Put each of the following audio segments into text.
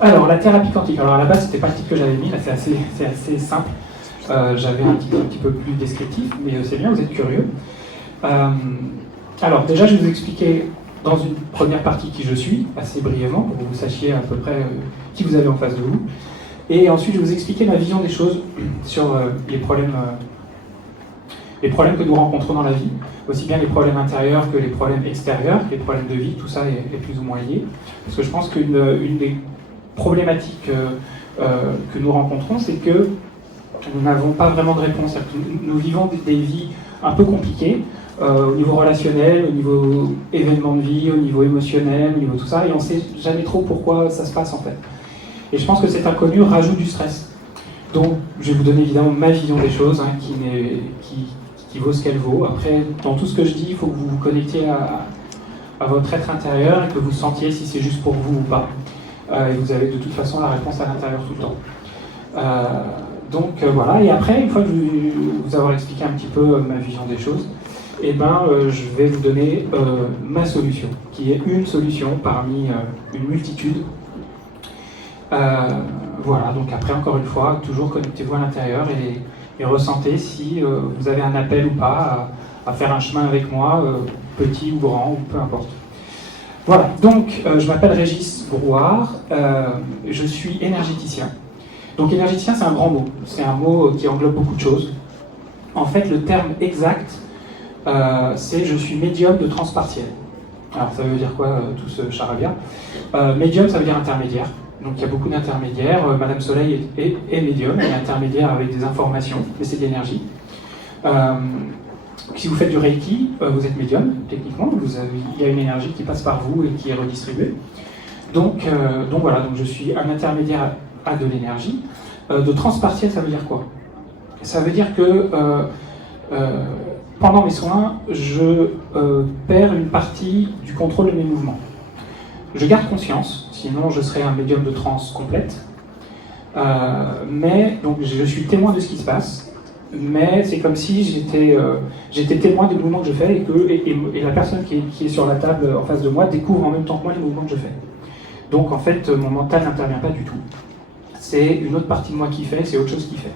Alors, la thérapie quantique. Alors, à la base, c'était pas le titre que j'avais mis, là, c'est assez simple. J'avais un titre un petit peu plus descriptif, mais c'est bien, vous êtes curieux. Alors, déjà, je vais vous expliquer dans une première partie qui je suis, assez brièvement, pour que vous sachiez à peu près qui vous avez en face de vous. Et ensuite, je vais vous expliquer ma vision des choses sur les problèmes que nous rencontrons dans la vie, aussi bien les problèmes intérieurs que les problèmes extérieurs, les problèmes de vie, tout ça est plus ou moins lié. Parce que je pense qu'une des problématiques que nous rencontrons, c'est que nous n'avons pas vraiment de réponse. Nous vivons des vies un peu compliquées, au niveau relationnel, au niveau événement de vie, au niveau émotionnel, au niveau tout ça, et on ne sait jamais trop pourquoi ça se passe en fait. Et je pense que cet inconnu rajoute du stress. Donc, je vais vous donner évidemment ma vision des choses, hein, qui vaut ce qu'elle vaut. Après, dans tout ce que je dis, il faut que vous vous connectiez à votre être intérieur et que vous sentiez si c'est juste pour vous ou pas. Et vous avez de toute façon la réponse à l'intérieur tout le temps. Donc voilà, et après, une fois que je vais vous avoir expliqué un petit peu ma vision des choses, eh ben, je vais vous donner ma solution, qui est une solution parmi une multitude. Voilà, donc après, encore une fois, toujours connectez-vous à l'intérieur et ressentez si vous avez un appel ou pas à faire un chemin avec moi, petit ou grand, ou peu importe. Voilà, donc je m'appelle Régis Brouard, je suis énergéticien. Donc énergéticien, c'est un grand mot, c'est un mot qui englobe beaucoup de choses. En fait, le terme exact, c'est je suis médium de transpartiel. Alors ça veut dire quoi tout ce charabia? Médium, ça veut dire intermédiaire. Donc il y a beaucoup d'intermédiaires. Madame Soleil est médium, elle est intermédiaire avec des informations, mais c'est de l'énergie. Si vous faites du Reiki, vous êtes médium, techniquement. Il y a une énergie qui passe par vous et qui est redistribuée. Donc voilà, donc je suis un intermédiaire à de l'énergie. De transpartiel, ça veut dire quoi? Ça veut dire que pendant mes soins, je perds une partie du contrôle de mes mouvements. Je garde conscience, sinon je serais un médium de transe complète. Mais donc je suis témoin de ce qui se passe, mais c'est comme si j'étais témoin des mouvements que je fais et la personne qui est sur la table en face de moi découvre en même temps que moi les mouvements que je fais. Donc en fait, mon mental n'intervient pas du tout. C'est une autre partie de moi qui fait, c'est autre chose qui fait.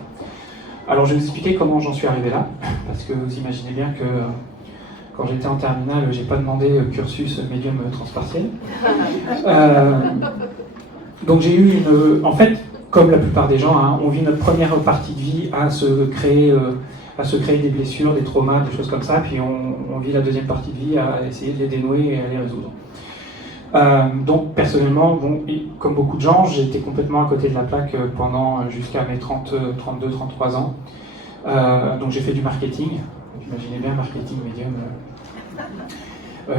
Alors je vais vous expliquer comment j'en suis arrivé là, parce que vous imaginez bien que quand j'étais en terminale, j'ai pas demandé cursus médium transpartiel. Donc j'ai eu en fait, comme la plupart des gens, hein, on vit notre première partie de vie à se créer des blessures, des traumas, des choses comme ça, puis on vit la deuxième partie de vie à essayer de les dénouer et à les résoudre. Donc personnellement, bon, comme beaucoup de gens, j'étais complètement à côté de la plaque pendant jusqu'à mes 32, 33 ans. Donc j'ai fait du marketing. Vous imaginez bien, marketing, médium,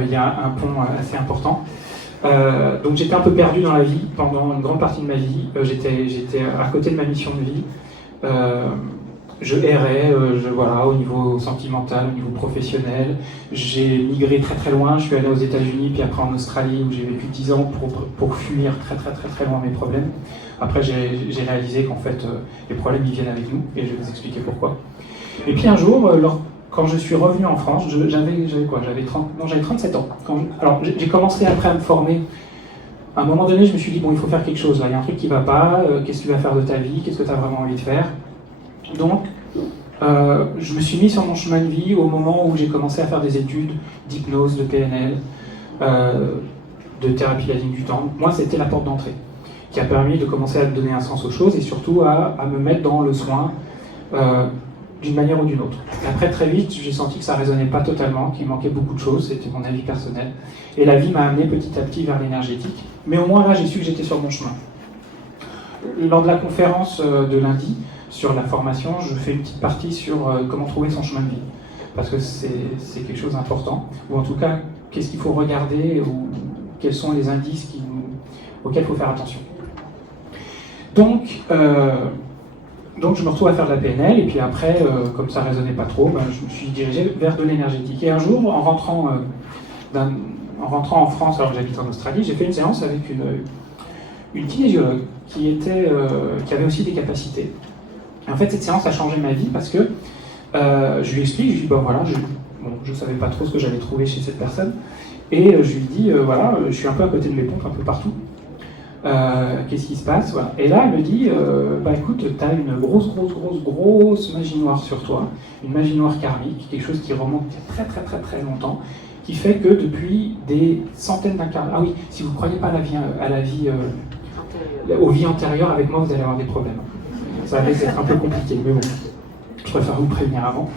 il y a un pont assez important. Donc j'étais un peu perdu dans la vie pendant une grande partie de ma vie. J'étais à côté de ma mission de vie. Je errais, voilà, au niveau sentimental, au niveau professionnel. J'ai migré très très loin. Je suis allé aux États-Unis, puis après en Australie, où j'ai vécu 10 ans pour fuir très très très très loin mes problèmes. Après, j'ai réalisé qu'en fait, les problèmes ils viennent avec nous, et je vais vous expliquer pourquoi. Et puis un jour, quand je suis revenu en France, j'avais 37 ans. Alors j'ai commencé après à me former. À un moment donné, je me suis dit, bon, il faut faire quelque chose là, il y a un truc qui va pas, qu'est-ce que tu vas faire de ta vie, qu'est-ce que tu as vraiment envie de faire? Donc, je me suis mis sur mon chemin de vie au moment où j'ai commencé à faire des études d'hypnose, de PNL, de thérapie de la ligne du temps. Moi, c'était la porte d'entrée qui a permis de commencer à donner un sens aux choses et surtout à me mettre dans le soin d'une manière ou d'une autre. Et après, très vite, j'ai senti que ça ne résonnait pas totalement, qu'il manquait beaucoup de choses, c'était mon avis personnel. Et la vie m'a amené petit à petit vers l'énergétique. Mais au moins là, j'ai su que j'étais sur mon chemin. Lors de la conférence de lundi, sur la formation, je fais une petite partie sur comment trouver son chemin de vie. Parce que c'est quelque chose d'important. Ou en tout cas, qu'est-ce qu'il faut regarder, ou quels sont les indices auxquels il faut faire attention. Donc je me retrouve à faire de la PNL, et puis après, comme ça ne résonnait pas trop, je me suis dirigé vers de l'énergétique. Et un jour, en rentrant en France, alors que j'habite en Australie, j'ai fait une séance avec une kinésiologue qui avait aussi des capacités. Et en fait, cette séance a changé ma vie parce que je lui explique, je lui dis, voilà, je ne savais pas trop ce que j'allais trouver chez cette personne, et je lui dis, voilà, je suis un peu à côté de mes pompes, un peu partout. Qu'est-ce qui se passe, voilà. Et là, elle me dit, bah écoute, tu as une grosse magie noire sur toi, une magie noire karmique, quelque chose qui remonte il y a très longtemps, qui fait que depuis des centaines d'incarnations, ah oui, si vous ne croyez pas à la vie aux vies antérieures, avec moi, vous allez avoir des problèmes. Ça va être un peu compliqué, mais bon, je préfère vous prévenir avant.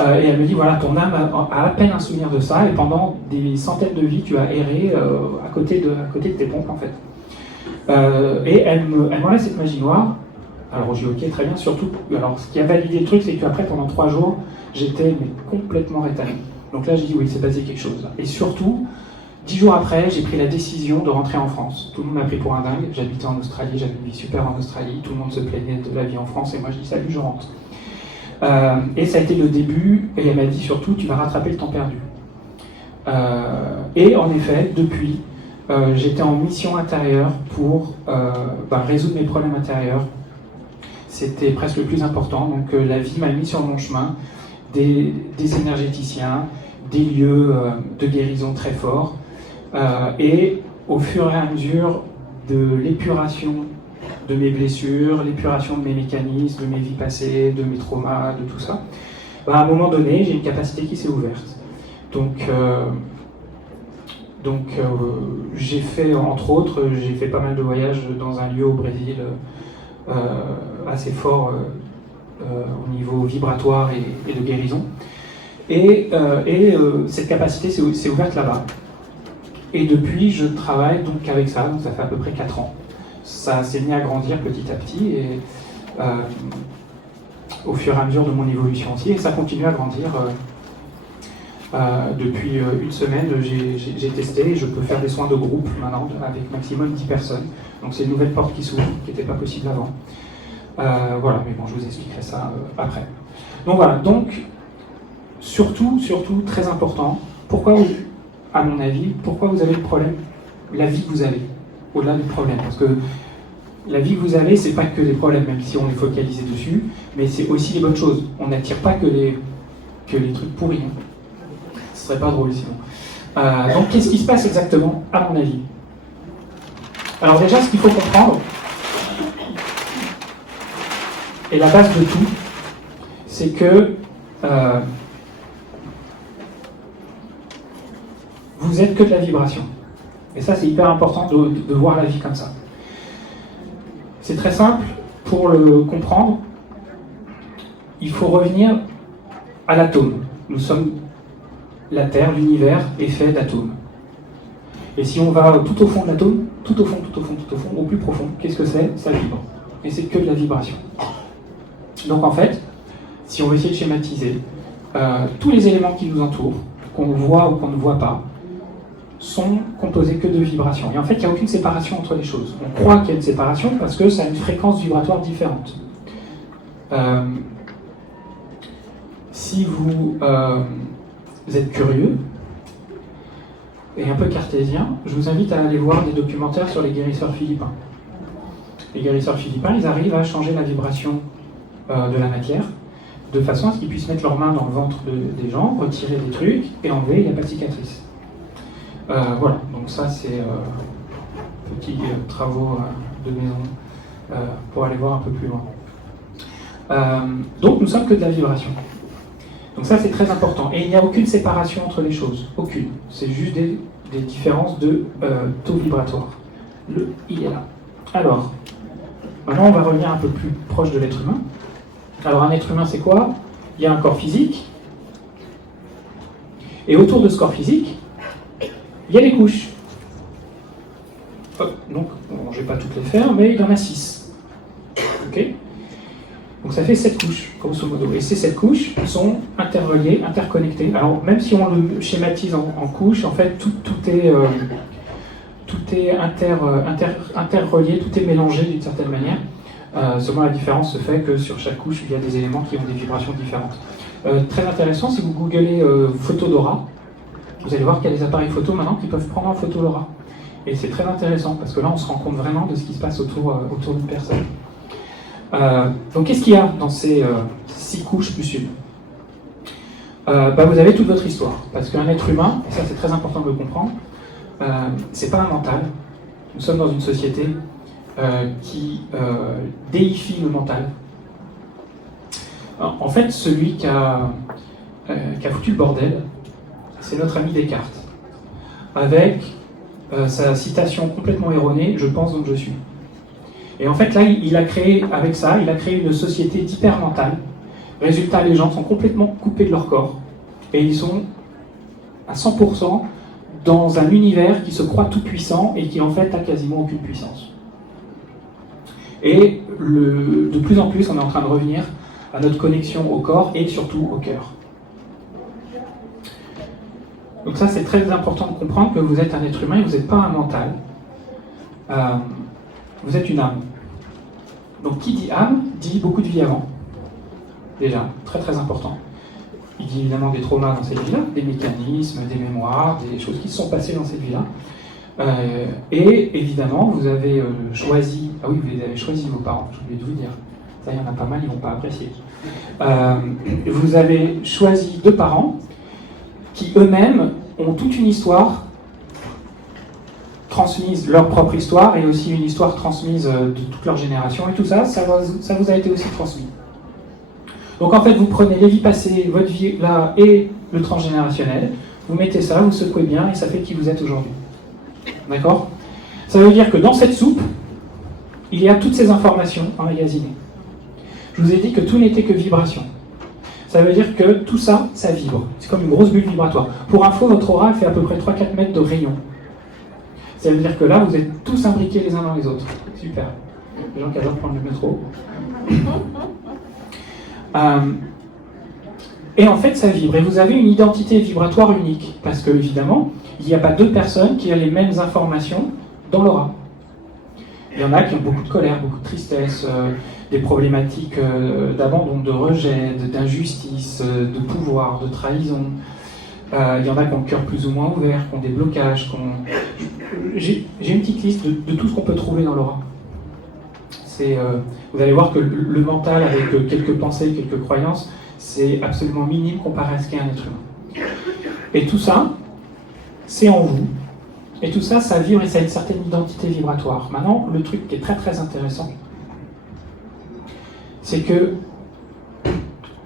Et elle me dit, voilà, ton âme a à peine un souvenir de ça, et pendant des centaines de vies, tu as erré à côté de tes pompes, en fait. Et elle m'enlève cette magie noire. Alors j'ai ok, très bien, surtout, alors ce qui a validé le truc, c'est qu'après, pendant 3 jours, j'étais complètement rétamé. Donc là, j'ai dit, oui, il s'est passé quelque chose. Et surtout, 10 jours après, j'ai pris la décision de rentrer en France. Tout le monde m'a pris pour un dingue. J'habitais en Australie, j'avais une vie super en Australie. Tout le monde se plaignait de la vie en France. Et moi, je dis, salut, je rentre. Et ça a été le début. Et elle m'a dit surtout, tu vas rattraper le temps perdu. Et en effet, depuis, j'étais en mission intérieure pour résoudre mes problèmes intérieurs. C'était presque le plus important. Donc la vie m'a mis sur mon chemin des énergéticiens, des lieux de guérison très forts. Et au fur et à mesure de l'épuration de mes blessures, l'épuration de mes mécanismes, de mes vies passées, de mes traumas, de tout ça, à un moment donné, j'ai une capacité qui s'est ouverte. Donc j'ai fait, entre autres, j'ai fait pas mal de voyages dans un lieu au Brésil assez fort au niveau vibratoire et de guérison. Et cette capacité s'est ouverte là-bas. Et depuis, je travaille donc avec ça, donc ça fait à peu près 4 ans. Ça s'est mis à grandir petit à petit, et au fur et à mesure de mon évolution aussi, et ça continue à grandir. Depuis une semaine, j'ai testé, et je peux faire des soins de groupe maintenant, avec maximum 10 personnes. Donc c'est une nouvelle porte qui s'ouvre, qui n'était pas possible avant. Voilà, mais bon, je vous expliquerai ça après. Donc voilà, donc surtout, très important, à mon avis, pourquoi vous avez le problème, la vie que vous avez, au-delà du problème. Parce que la vie que vous avez, c'est pas que les problèmes, même si on est focalisé dessus, mais c'est aussi les bonnes choses. On n'attire pas que les trucs pourris. Hein. Ce serait pas drôle sinon. Donc qu'est-ce qui se passe exactement, à mon avis? Alors déjà, ce qu'il faut comprendre, et la base de tout, c'est que vous êtes que de la vibration. Et ça, c'est hyper important de voir la vie comme ça. C'est très simple, pour le comprendre, il faut revenir à l'atome. Nous sommes, la Terre, l'univers est fait d'atomes. Et si on va tout au fond de l'atome, tout au fond, au plus profond, qu'est-ce que c'est? Ça vibre. Et c'est que de la vibration. Donc en fait, si on veut essayer de schématiser, tous les éléments qui nous entourent, qu'on voit ou qu'on ne voit pas, sont composés que de vibrations. Et en fait, il n'y a aucune séparation entre les choses. On croit qu'il y a une séparation parce que ça a une fréquence vibratoire différente. Si vous êtes curieux et un peu cartésien, je vous invite à aller voir des documentaires sur les guérisseurs philippins. Les guérisseurs philippins, ils arrivent à changer la vibration de la matière de façon à ce qu'ils puissent mettre leurs mains dans le ventre des gens, retirer des trucs et enlever, il n'y a pas de cicatrice. Voilà, donc ça c'est petits travaux de maison pour aller voir un peu plus loin. Donc nous sommes que de la vibration. Donc ça c'est très important. Et il n'y a aucune séparation entre les choses, aucune. C'est juste des différences de taux vibratoire. Il est là. Alors, maintenant on va revenir un peu plus proche de l'être humain. Alors un être humain c'est quoi? Il y a un corps physique. Et autour de ce corps physique, il y a des couches. Donc, bon, je ne vais pas toutes les faire, mais il y en a 6. Ok? Donc ça fait 7 couches, grosso modo. Et ces 7 couches sont interreliées, interconnectées. Alors, même si on le schématise en couches, en fait, tout est interrelié, tout est mélangé d'une certaine manière. Seulement la différence se fait que sur chaque couche, il y a des éléments qui ont des vibrations différentes. Très intéressant, si vous googlez photo d'aura, vous allez voir qu'il y a des appareils photo maintenant qui peuvent prendre en photo l'aura. Et c'est très intéressant, parce que là, on se rend compte vraiment de ce qui se passe autour d'une personne. Donc, qu'est-ce qu'il y a dans ces 6 couches plus une? Vous avez toute votre histoire. Parce qu'un être humain, et ça c'est très important de le comprendre, c'est pas un mental. Nous sommes dans une société qui déifie le mental. En fait, celui qui a foutu le bordel, c'est notre ami Descartes, avec sa citation complètement erronée, « je pense donc je suis ». Et en fait, là, il a créé une société d'hypermental. Résultat, les gens sont complètement coupés de leur corps, et ils sont à 100% dans un univers qui se croit tout puissant et qui en fait a quasiment aucune puissance. Et de plus en plus, on est en train de revenir à notre connexion au corps et surtout au cœur. Donc ça, c'est très important de comprendre que vous êtes un être humain et vous n'êtes pas un mental. Vous êtes une âme. Donc qui dit âme, dit beaucoup de vie avant. Déjà, très très important. Il dit évidemment des traumas dans cette vie-là, des mécanismes, des mémoires, des choses qui se sont passées dans cette vie-là. Et évidemment, vous avez choisi... Ah oui, vous avez choisi vos parents, j'ai oublié de vous dire. Ça, il y en a pas mal, ils ne vont pas apprécier. Vous avez choisi 2 parents qui eux-mêmes ont toute une histoire transmise, leur propre histoire, et aussi une histoire transmise de toute leur génération, et tout ça, ça vous a été aussi transmis. Donc en fait, vous prenez les vies passées, votre vie là, et le transgénérationnel, vous mettez ça, vous secouez bien, et ça fait qui vous êtes aujourd'hui. D'accord ? Ça veut dire que dans cette soupe, il y a toutes ces informations emmagasinées. Je vous ai dit que tout n'était que vibration. Ça veut dire que tout ça, ça vibre. C'est comme une grosse bulle vibratoire. Pour info, votre aura fait à peu près 3-4 mètres de rayon. Ça veut dire que là, vous êtes tous imbriqués les uns dans les autres. Super. Les gens qui adorent prendre le métro. Et en fait, ça vibre. Et vous avez une identité vibratoire unique. Parce que, évidemment, il n'y a pas 2 personnes qui ont les mêmes informations dans l'aura. Il y en a qui ont beaucoup de colère, beaucoup de tristesse, des problématiques d'abandon, de rejet, d'injustice, de pouvoir, de trahison. Il y en a qui ont le cœur plus ou moins ouvert, qui ont des blocages. J'ai une petite liste de tout ce qu'on peut trouver dans l'aura. Vous allez voir que le mental, avec quelques pensées, quelques croyances, c'est absolument minime comparé à ce qu'est un être humain. Et tout ça, c'est en vous. Et tout ça, ça vibre et ça a une certaine identité vibratoire. Maintenant, le truc qui est très très intéressant, c'est que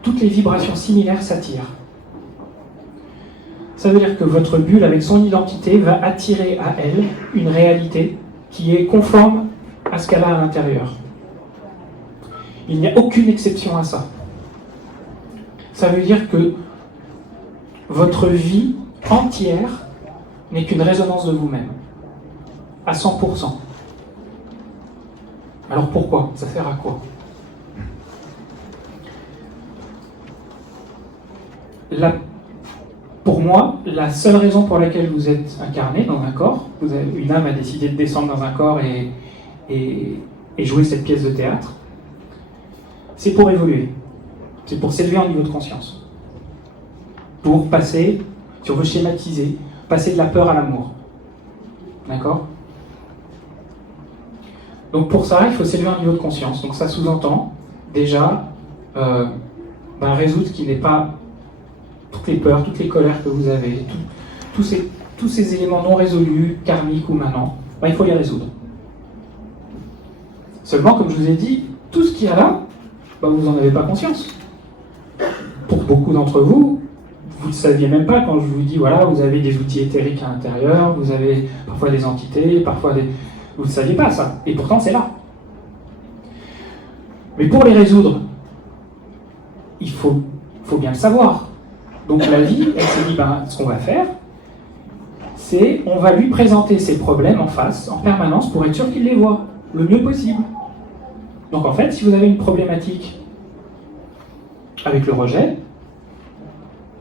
toutes les vibrations similaires s'attirent. Ça veut dire que votre bulle, avec son identité, va attirer à elle une réalité qui est conforme à ce qu'elle a à l'intérieur. Il n'y a aucune exception à ça. Ça veut dire que votre vie entière n'est qu'une résonance de vous-même, à 100%. Alors pourquoi ? Ça sert à quoi ? Pour moi, la seule raison pour laquelle vous êtes incarné dans un corps, une âme a décidé de descendre dans un corps et jouer cette pièce de théâtre, c'est pour évoluer. C'est pour s'élever en niveau de conscience. Pour passer, si on veut schématiser, passer de la peur à l'amour. D'accord ? Donc pour ça, il faut s'élever en niveau de conscience. Donc ça sous-entend déjà résoudre ce qui n'est pas toutes les peurs, toutes les colères que vous avez, tous ces éléments non résolus, karmiques ou manants, il faut les résoudre. Seulement, comme je vous ai dit, tout ce qu'il y a là, vous n'en avez pas conscience. Pour beaucoup d'entre vous, vous ne saviez même pas quand je vous dis, voilà, vous avez des outils éthériques à l'intérieur, vous avez parfois des entités, parfois des... Vous ne saviez pas ça, et pourtant c'est là. Mais pour les résoudre, il faut bien le savoir. Donc la vie, elle s'est dit, ce qu'on va faire, c'est on va lui présenter ses problèmes en face, en permanence, pour être sûr qu'il les voit, le mieux possible. Donc en fait, si vous avez une problématique avec le rejet,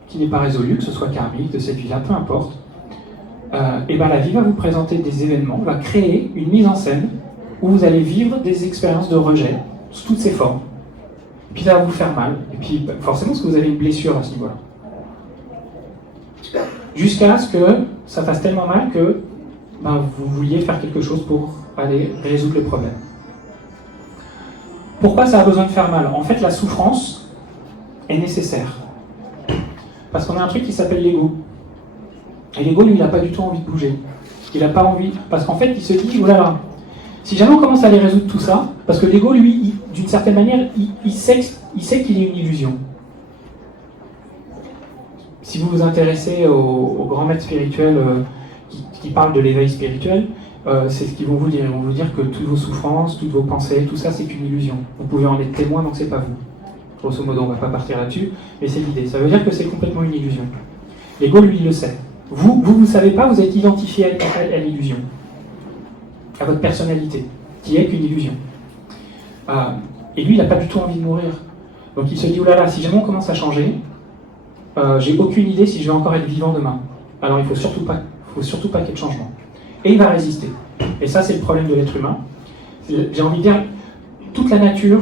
qui n'est pas résolue, que ce soit karmique, de cette vie-là, peu importe, la vie va vous présenter des événements, va créer une mise en scène où vous allez vivre des expériences de rejet, sous toutes ces formes. Et puis ça va vous faire mal, et puis forcément parce que vous avez une blessure à ce niveau-là. Jusqu'à ce que ça fasse tellement mal que vous vouliez faire quelque chose pour aller résoudre le problème. Pourquoi ça a besoin de faire mal ? En fait, la souffrance est nécessaire. Parce qu'on a un truc qui s'appelle l'ego. Et l'ego, lui, il n'a pas du tout envie de bouger. Il n'a pas envie... Parce qu'en fait, il se dit, oulala, Si jamais on commence à aller résoudre tout ça, parce que l'ego, lui, d'une certaine manière, il sait qu'il est une illusion. Si vous vous intéressez aux grands maîtres spirituels qui parlent de l'éveil spirituel, c'est ce qu'ils vont vous dire. Ils vont vous dire que toutes vos souffrances, toutes vos pensées, tout ça, c'est qu'une illusion. Vous pouvez en être témoin, donc c'est pas vous. Grosso modo, on ne va pas partir là-dessus, mais c'est l'idée. Ça veut dire que c'est complètement une illusion. L'ego, lui, il le sait. Vous ne savez pas, vous êtes identifié à l'illusion, à votre personnalité, qui est qu'une illusion. Et lui, il n'a pas du tout envie de mourir. Donc il se dit, oulala, si jamais on commence à changer, j'ai aucune idée si je vais encore être vivant demain. Alors il ne faut surtout pas qu'il y ait de changement. Et il va résister. Et ça, c'est le problème de l'être humain. J'ai envie de dire, toute la nature,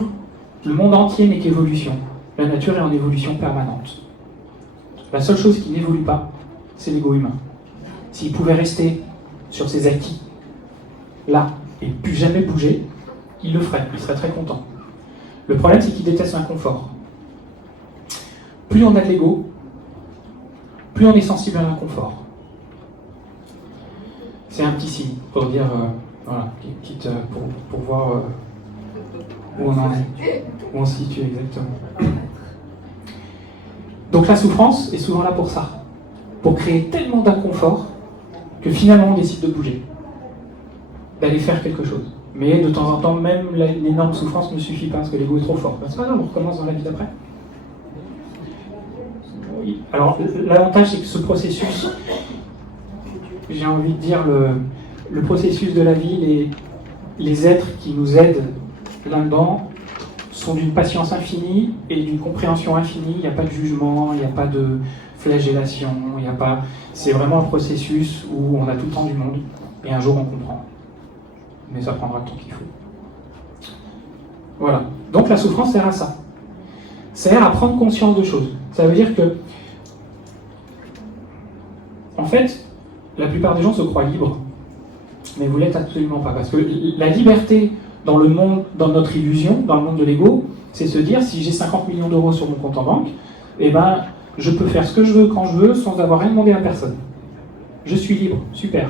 le monde entier n'est qu'évolution. La nature est en évolution permanente. La seule chose qui n'évolue pas, c'est l'ego humain. S'il pouvait rester sur ses acquis, là, et plus jamais bouger, il le ferait, il serait très content. Le problème, c'est qu'il déteste l'inconfort. Plus on a de l'ego, plus on est sensible à l'inconfort. C'est un petit signe pour dire, voilà, quitte pour voir où on en est, où on se situe exactement. Donc la souffrance est souvent là pour ça, pour créer tellement d'inconfort que finalement on décide de bouger, d'aller faire quelque chose. Mais de temps en temps, même l'énorme souffrance ne suffit pas parce que l'ego est trop fort. C'est pas grave, on recommence dans la vie d'après. Alors l'avantage, c'est que ce processus, j'ai envie de dire, le processus de la vie, les êtres qui nous aident là-dedans sont d'une patience infinie et d'une compréhension infinie. Il n'y a pas de jugement, il n'y a pas de flagellation, il n'y a pas... C'est vraiment un processus où on a tout le temps du monde et un jour on comprend. Mais ça prendra le temps qu'il faut. Voilà. Donc la souffrance sert à ça. Sert à prendre conscience de choses. Ça veut dire que, en fait, la plupart des gens se croient libres, mais vous l'êtes absolument pas. Parce que la liberté dans le monde, dans notre illusion, dans le monde de l'ego, c'est se dire, si j'ai 50 millions d'euros sur mon compte en banque, eh ben, je peux faire ce que je veux quand je veux sans avoir rien demandé à personne. Je suis libre, super.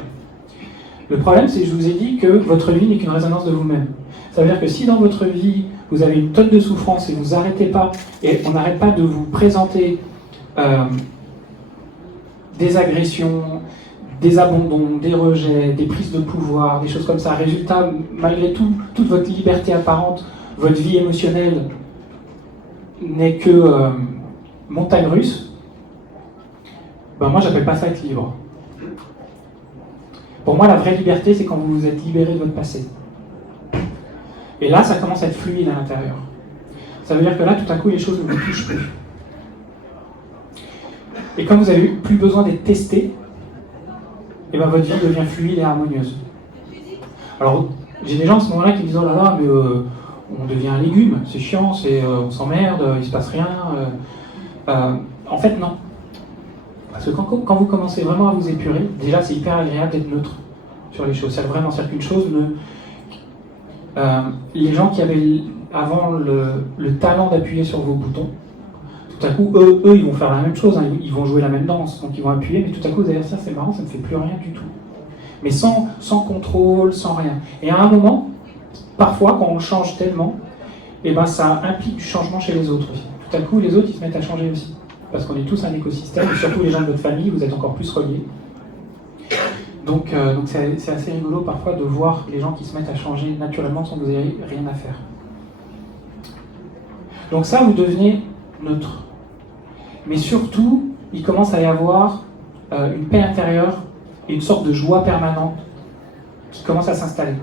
Le problème, c'est que je vous ai dit que votre vie n'est qu'une résonance de vous-même. Ça veut dire que si dans votre vie, vous avez une tonne de souffrance et vous n'arrêtez pas, et on n'arrête pas de vous présenter des agressions, des abandons, des rejets, des prises de pouvoir, des choses comme ça. Résultat, malgré tout, toute votre liberté apparente, votre vie émotionnelle n'est que montagne russe, ben moi j'appelle pas ça être libre. Pour moi, la vraie liberté, c'est quand vous vous êtes libéré de votre passé. Et là, ça commence à être fluide à l'intérieur. Ça veut dire que là, tout à coup, les choses ne vous touchent plus. Et comme vous n'avez plus besoin d'être testé, et ben votre vie devient fluide et harmonieuse. Alors, j'ai des gens à ce moment-là qui me disent « Oh là là, mais on devient un légume, c'est chiant, on s'emmerde, il ne se passe rien. » En fait, non. Parce que quand vous commencez vraiment à vous épurer, déjà c'est hyper agréable d'être neutre sur les choses. C'est vraiment, c'est qu'une chose les gens qui avaient avant le talent d'appuyer sur vos boutons, tout à coup, eux, ils vont faire la même chose, hein, ils vont jouer la même danse, donc ils vont appuyer, mais tout à coup, vous allez dire, ça c'est marrant, ça ne fait plus rien du tout. Mais sans contrôle, sans rien. Et à un moment, parfois, quand on change tellement, eh ben, ça implique du changement chez les autres aussi. Tout à coup, les autres, ils se mettent à changer aussi. Parce qu'on est tous un écosystème, et surtout les gens de votre famille, vous êtes encore plus reliés. Donc c'est assez rigolo parfois de voir les gens qui se mettent à changer naturellement sans que vous ayez rien à faire. Donc ça, vous devenez neutre. Mais surtout, il commence à y avoir une paix intérieure et une sorte de joie permanente qui commence à s'installer.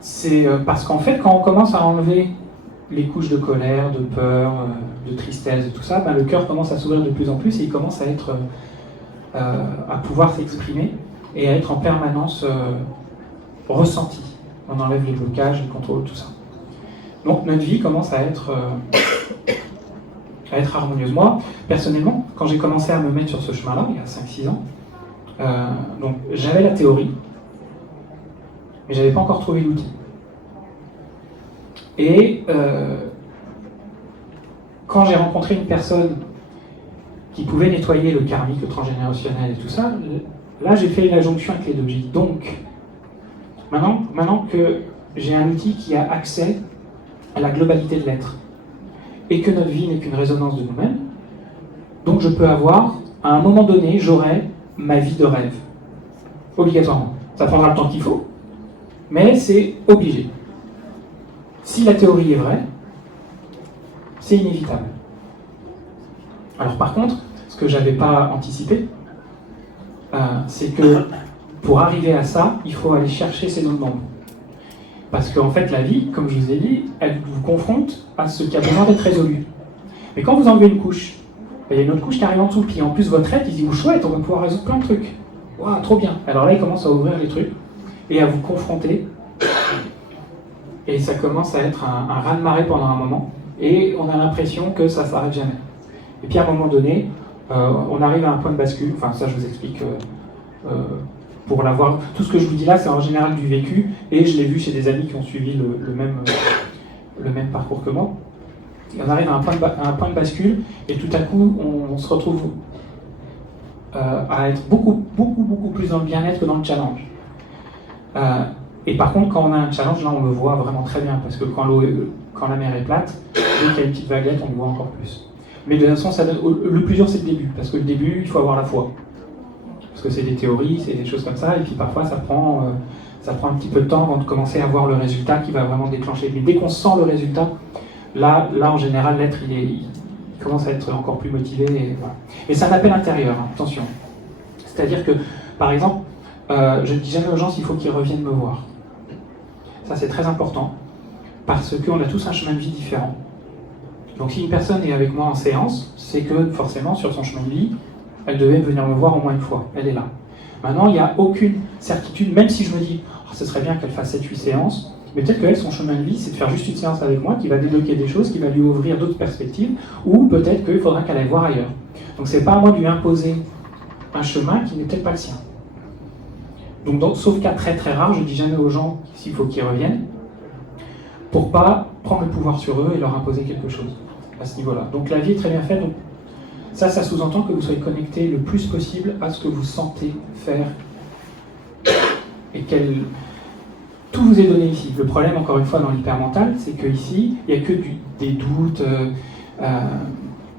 C'est parce qu'en fait, quand on commence à enlever les couches de colère, de peur, de tristesse, et tout ça, ben, le cœur commence à s'ouvrir de plus en plus et il commence à être, à pouvoir s'exprimer et à être en permanence ressenti. On enlève les blocages, le contrôle, tout ça. Donc notre vie commence à être harmonieuse. Moi, personnellement, quand j'ai commencé à me mettre sur ce chemin-là, il y a 5-6 ans, donc j'avais la théorie, mais j'avais pas encore trouvé l'outil. Et quand j'ai rencontré une personne qui pouvait nettoyer le karmique, le transgénérationnel et tout ça, là j'ai fait la jonction avec les deux. J'ai dit donc, Maintenant que j'ai un outil qui a accès à la globalité de l'être, et que notre vie n'est qu'une résonance de nous-mêmes, donc je peux avoir, à un moment donné, j'aurai ma vie de rêve. Obligatoirement. Ça prendra le temps qu'il faut, mais c'est obligé. Si la théorie est vraie, c'est inévitable. Alors par contre, ce que je n'avais pas anticipé, c'est que pour arriver à ça, il faut aller chercher ces notes d'ombre. Parce qu'en fait, la vie, comme je vous ai dit, elle vous confronte à ce qui a besoin d'être résolu. Mais quand vous enlevez une couche, il y a une autre couche qui arrive en dessous, puis en plus votre être, il dit, chouette, on va pouvoir résoudre plein de trucs. Waouh, trop bien. Alors là, il commence à ouvrir les trucs et à vous confronter. Et ça commence à être un raz-de-marée pendant un moment. Et on a l'impression que ça ne s'arrête jamais. Et puis à un moment donné, on arrive à un point de bascule. Enfin, ça, je vous explique pour l'avoir. Tout ce que je vous dis là, c'est en général du vécu. Et je l'ai vu chez des amis qui ont suivi le même parcours que moi. Et on arrive à un point de bascule. Et tout à coup, on se retrouve à être beaucoup plus dans le bien-être que dans le challenge. Et par contre, quand on a un challenge, là, on le voit vraiment très bien, parce que quand la mer est plate, dès qu'il y a une petite vaguelette, on le voit encore plus. Mais de toute façon, le plus dur, c'est le début, parce que le début, il faut avoir la foi. Parce que c'est des théories, c'est des choses comme ça, et puis parfois, ça prend un petit peu de temps avant de commencer à voir le résultat qui va vraiment déclencher. Mais dès qu'on sent le résultat, là en général, l'être, il commence à être encore plus motivé. Et voilà. Mais c'est un appel intérieur, hein, attention. C'est-à-dire que, par exemple, je ne dis jamais aux gens s'il faut qu'ils reviennent me voir. Ça, c'est très important, parce qu'on a tous un chemin de vie différent. Donc si une personne est avec moi en séance, c'est que forcément, sur son chemin de vie, elle devait venir me voir au moins une fois. Elle est là. Maintenant, il n'y a aucune certitude, même si je me dis, ce serait bien qu'elle fasse 7-8 séances, mais peut-être qu'elle, son chemin de vie, c'est de faire juste une séance avec moi qui va débloquer des choses, qui va lui ouvrir d'autres perspectives, ou peut-être qu'il faudra qu'elle aille voir ailleurs. Donc c'est pas à moi de lui imposer un chemin qui n'est peut-être pas le sien. Donc, sauf cas très très rare, je ne dis jamais aux gens s'il faut qu'ils reviennent, pour pas prendre le pouvoir sur eux et leur imposer quelque chose à ce niveau-là. Donc la vie est très bien faite. Donc, ça sous-entend que vous soyez connecté le plus possible à ce que vous sentez faire et tout vous est donné ici. Le problème, encore une fois, dans l'hypermental, c'est qu'ici, il n'y a que des doutes,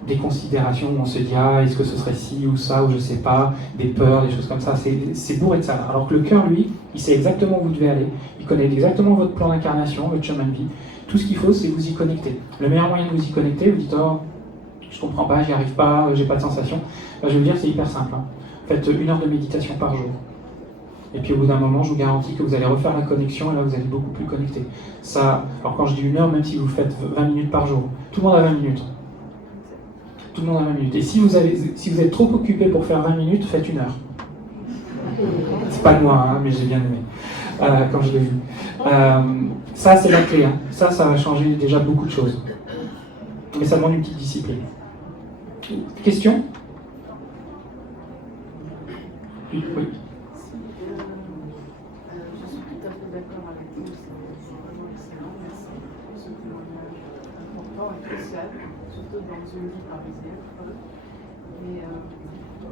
des considérations où on se dit est-ce que ce serait ci ou ça, ou je sais pas, des peurs, des choses comme ça, c'est bourré de ça. Alors que le cœur, lui, il sait exactement où vous devez aller, il connaît exactement votre plan d'incarnation, votre chemin de vie. Tout ce qu'il faut, c'est vous y connecter. Le meilleur moyen de vous y connecter, vous dites je comprends pas, j'y arrive pas, j'ai pas de sensation. Je vais vous dire, c'est hyper simple. Faites 1 heure de méditation par jour. Et puis au bout d'un moment, je vous garantis que vous allez refaire la connexion et là vous allez beaucoup plus connecté. Ça, alors quand je dis 1 heure, même si vous faites 20 minutes par jour, tout le monde a 20 minutes. Tout le monde a 20 minutes. Et si vous êtes trop occupé pour faire 20 minutes, faites 1 heure. C'est pas de moi, mais j'ai bien aimé quand je l'ai vu. Ça, c'est la clé. Ça va changer déjà beaucoup de choses. Mais ça demande une petite discipline. Question ? Oui. Je suis tout à fait d'accord avec vous, c'est vraiment excellent. Merci pour ce témoignage important et crucial, surtout dans une vie parisienne. Mais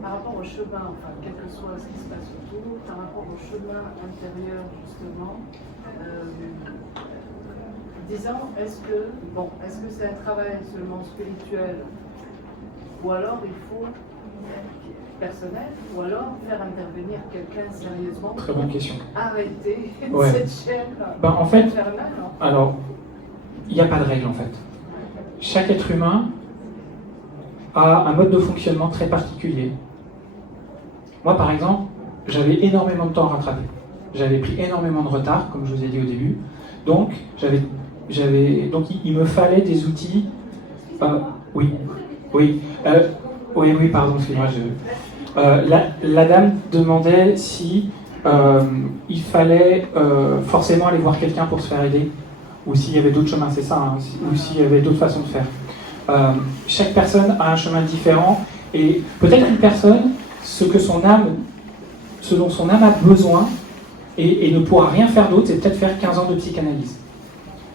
par rapport au chemin, enfin, quel que soit ce qui se passe autour, par rapport au chemin intérieur, justement, disons, est-ce que c'est un travail seulement spirituel, ou alors il faut personnel, ou alors faire intervenir quelqu'un sérieusement. Très bonne question. Arrêter cette chaîne en fait, infernale. Alors, il n'y a pas de règle en fait. Chaque être humain a un mode de fonctionnement très particulier. Moi, par exemple, j'avais énormément de temps à rattraper. J'avais pris énormément de retard, comme je vous ai dit au début. Donc, il me fallait des outils. Oui, pardon, excusez-moi. La dame demandait si il fallait forcément aller voir quelqu'un pour se faire aider, ou s'il y avait d'autres chemins, c'est ça, ou s'il y avait d'autres façons de faire. Chaque personne a un chemin différent, et peut-être une personne, ce dont son âme a besoin, et ne pourra rien faire d'autre, c'est peut-être faire 15 ans de psychanalyse.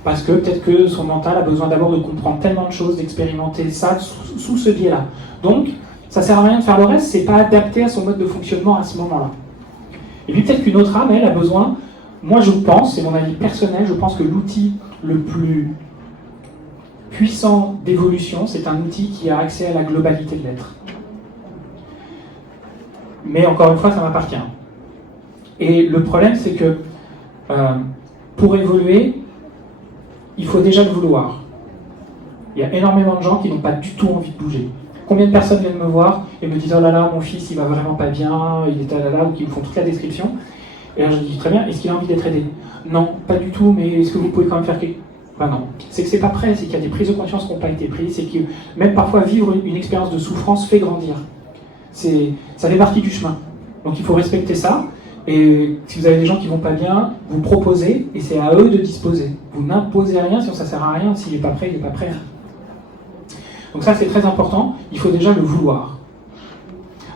Parce que peut-être que son mental a besoin d'abord de comprendre tellement de choses, d'expérimenter ça sous ce biais-là. Donc, ça sert à rien de faire le reste, c'est pas adapté à son mode de fonctionnement à ce moment-là. Et puis peut-être qu'une autre âme, elle, a besoin moi je pense, c'est mon avis personnel, je pense que l'outil le plus puissant d'évolution, c'est un outil qui a accès à la globalité de l'être. Mais encore une fois, ça m'appartient. Et le problème, c'est que pour évoluer, il faut déjà le vouloir. Il y a énormément de gens qui n'ont pas du tout envie de bouger. Combien de personnes viennent me voir et me disent « Oh là là, mon fils, il va vraiment pas bien, il est là là », ou qui me font toute la description. Et là, je dis « Très bien, est-ce qu'il a envie d'être aidé ?» « Non, pas du tout, mais est-ce que vous pouvez quand même faire quelque chose ?» Ben non. C'est que c'est pas prêt, c'est qu'il y a des prises de conscience qui n'ont pas été prises, c'est que même parfois vivre une expérience de souffrance fait grandir. Ça fait partie du chemin. Donc il faut respecter ça. Et si vous avez des gens qui vont pas bien, vous proposez, et c'est à eux de disposer. Vous n'imposez rien, sinon ça sert à rien. S'il n'est pas prêt, il n'est pas prêt. Donc ça, c'est très important. Il faut déjà le vouloir.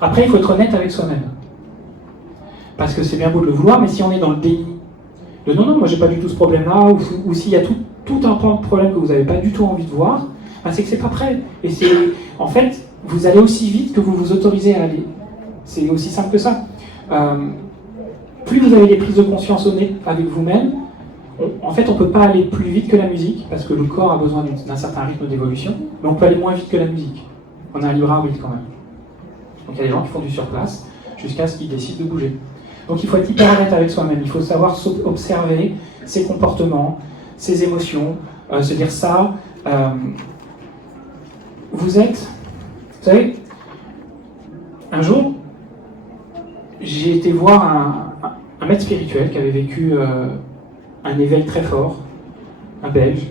Après, il faut être honnête avec soi-même. Parce que c'est bien beau de le vouloir, mais si on est dans le déni, de non, moi j'ai pas du tout ce problème-là, ou s'il y a tout un pan de problème que vous n'avez pas du tout envie de voir, ben c'est que c'est pas prêt. Et c'est, en fait, vous allez aussi vite que vous vous autorisez à aller. C'est aussi simple que ça. Plus vous avez des prises de conscience honnêtes avec vous-même, en fait, on ne peut pas aller plus vite que la musique, parce que le corps a besoin d'un certain rythme d'évolution, mais on peut aller moins vite que la musique. On a un libre arbitre quand même. Donc il y a des gens qui font du surplace jusqu'à ce qu'ils décident de bouger. Donc il faut être hyper honnête avec soi-même, il faut savoir observer ses comportements, ses émotions, se dire ça. Vous savez, un jour, j'ai été voir un maître spirituel qui avait vécu un éveil très fort, un Belge,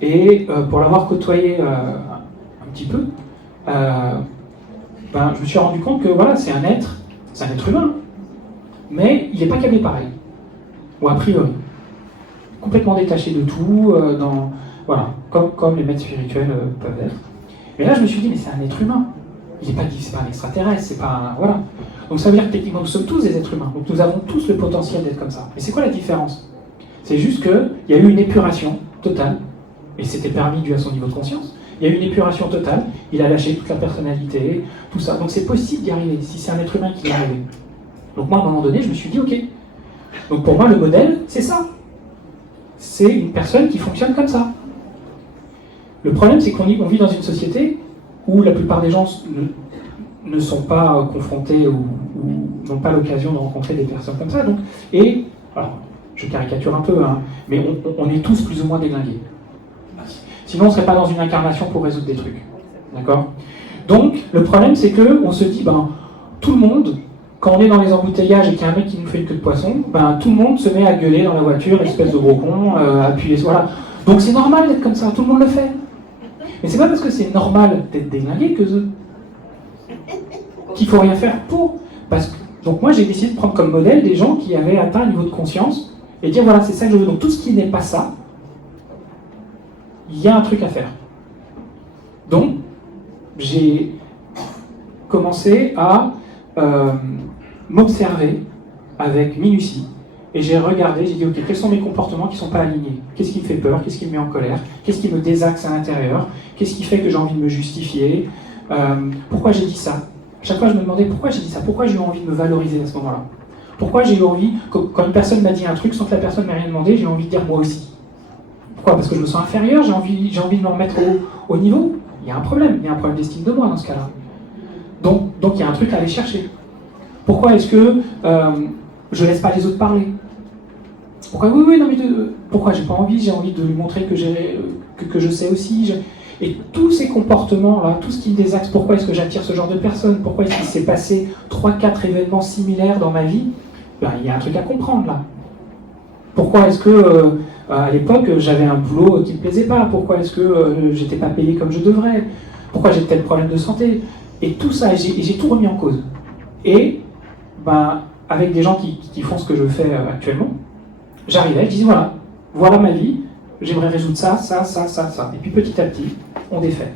et pour l'avoir côtoyé un petit peu, je me suis rendu compte que voilà, c'est un être humain, mais il n'est pas câblé pareil, ou a priori, complètement détaché de tout, voilà, comme les maîtres spirituels peuvent être. Mais là, je me suis dit, mais c'est un être humain. C'est pas un extraterrestre, c'est pas un... Voilà. Donc ça veut dire que techniquement, nous sommes tous des êtres humains. Donc nous avons tous le potentiel d'être comme ça. Mais c'est quoi la différence? C'est juste qu'il y a eu une épuration totale, et c'était permis dû à son niveau de conscience. Il y a eu une épuration totale, il a lâché toute la personnalité, tout ça. Donc c'est possible d'y arriver, si c'est un être humain qui y arrive. Donc moi, à un moment donné, je me suis dit, ok. Donc pour moi, le modèle, c'est ça. C'est une personne qui fonctionne comme ça. Le problème, c'est qu'on vit dans une société où la plupart des gens ne sont pas confrontés ou n'ont pas l'occasion de rencontrer des personnes comme ça. Donc, alors, je caricature un peu, hein, mais on est tous plus ou moins déglingués. Sinon, on ne serait pas dans une incarnation pour résoudre des trucs. D'accord? Donc, le problème, c'est qu'on se dit, tout le monde, quand on est dans les embouteillages et qu'il y a un mec qui nous fait une queue de poisson, tout le monde se met à gueuler dans la voiture, espèce de gros con, appuyer, voilà. Donc c'est normal d'être comme ça, tout le monde le fait. Mais c'est pas parce que c'est normal d'être déglingué qu'il faut rien faire pour. Donc moi j'ai décidé de prendre comme modèle des gens qui avaient atteint un niveau de conscience et dire voilà, c'est ça que je veux. Donc tout ce qui n'est pas ça, il y a un truc à faire. Donc j'ai commencé à m'observer avec minutie. Et j'ai regardé, j'ai dit, ok, quels sont mes comportements qui ne sont pas alignés? Qu'est-ce qui me fait peur? Qu'est-ce qui me met en colère? Qu'est-ce qui me désaxe à l'intérieur? Qu'est-ce qui fait que j'ai envie de me justifier? Pourquoi j'ai dit ça? Chaque fois, je me demandais pourquoi j'ai dit ça? Pourquoi j'ai eu envie de me valoriser à ce moment-là? Pourquoi j'ai eu envie, quand une personne m'a dit un truc sans que la personne ne m'ait rien demandé, j'ai envie de dire moi aussi? Pourquoi? Parce que je me sens inférieur, j'ai envie de me remettre au niveau? Il y a un problème d'estime de moi dans ce cas-là. Donc il y a un truc à aller chercher. Pourquoi est-ce que je ne laisse pas les autres parler? Pourquoi pourquoi j'ai pas envie? J'ai envie de lui montrer que je sais aussi. Et tous ces comportements-là, tout ce qui me désaxe, pourquoi est-ce que j'attire ce genre de personnes? Pourquoi est-ce qu'il s'est passé 3-4 événements similaires dans ma vie? Il y a un truc à comprendre là. Pourquoi est-ce que à l'époque j'avais un boulot qui ne me plaisait pas? Pourquoi est-ce que j'étais pas payé comme je devrais? Pourquoi j'ai tel problème de santé? Et tout ça, j'ai tout remis en cause. Et avec des gens qui font ce que je fais actuellement, j'arrivais, je disais voilà ma vie, j'aimerais résoudre ça. Et puis petit à petit, on défait.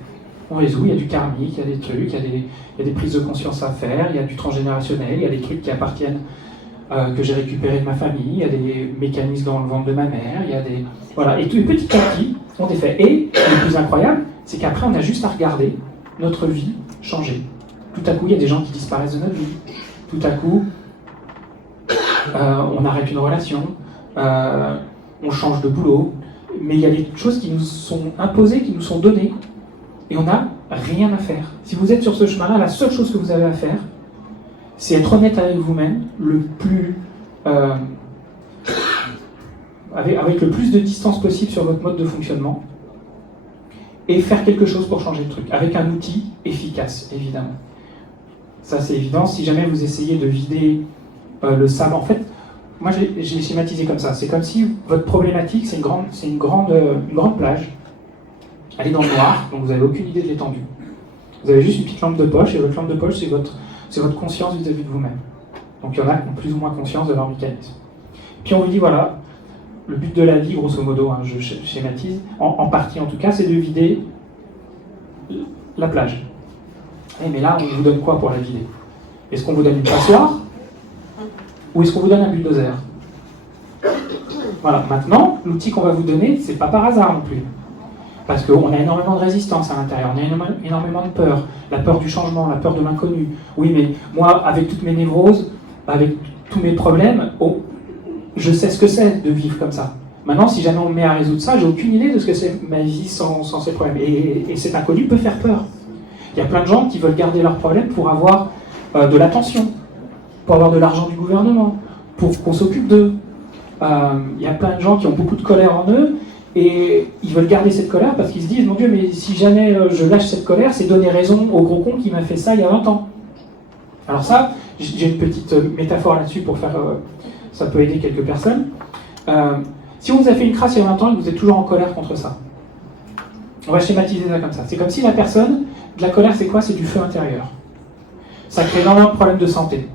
On résout, il y a du karmique, il y a des trucs, il y a des prises de conscience à faire, il y a du transgénérationnel, il y a des trucs qui appartiennent, que j'ai récupérés de ma famille, il y a des mécanismes dans le ventre de ma mère, il y a des... Voilà, et petit à petit, on défait. Et le plus incroyable, c'est qu'après, on a juste à regarder notre vie changer. Tout à coup, il y a des gens qui disparaissent de notre vie. Tout à coup, on arrête une relation. on change de boulot, mais il y a des choses qui nous sont imposées, qui nous sont données, et on n'a rien à faire. Si vous êtes sur ce chemin-là, la seule chose que vous avez à faire, c'est être honnête avec vous-même, avec le plus de distance possible sur votre mode de fonctionnement, et faire quelque chose pour changer le truc, avec un outil efficace, évidemment. Ça, c'est évident. Si jamais vous essayez de vider le sable, en fait, moi, j'ai schématisé comme ça. C'est comme si votre problématique, c'est une grande plage. Elle est dans le noir, donc vous n'avez aucune idée de l'étendue. Vous avez juste une petite lampe de poche, et votre lampe de poche, c'est votre conscience vis-à-vis de vous-même. Donc il y en a qui ont plus ou moins conscience de leur mécanisme. Puis on vous dit, voilà, le but de la vie, grosso modo, je schématise, en partie en tout cas, c'est de vider la plage. Mais là, on vous donne quoi pour la vider? Est-ce qu'on vous donne une passoire? Ou est-ce qu'on vous donne un bulldozer? Voilà, maintenant, l'outil qu'on va vous donner, c'est pas par hasard non plus. Parce qu'on a énormément de résistance à l'intérieur, on a énormément de peur, la peur du changement, la peur de l'inconnu. Oui, mais moi, avec toutes mes névroses, avec tous mes problèmes, je sais ce que c'est de vivre comme ça. Maintenant, si jamais on me met à résoudre ça, j'ai aucune idée de ce que c'est ma vie sans ces problèmes. Et cet inconnu peut faire peur. Il y a plein de gens qui veulent garder leurs problèmes pour avoir de l'attention, pour avoir de l'argent du gouvernement, pour qu'on s'occupe d'eux. Il y a plein de gens qui ont beaucoup de colère en eux, et ils veulent garder cette colère parce qu'ils se disent, mon Dieu, mais si jamais je lâche cette colère, c'est donner raison au gros con qui m'a fait ça il y a 20 ans. Alors ça, j'ai une petite métaphore là-dessus pour faire... ça peut aider quelques personnes. Si on vous a fait une crasse il y a 20 ans et que vous êtes toujours en colère contre ça, on va schématiser ça comme ça. C'est comme si la personne, de la colère, c'est quoi? C'est du feu intérieur. Ça crée énormément de problèmes de santé.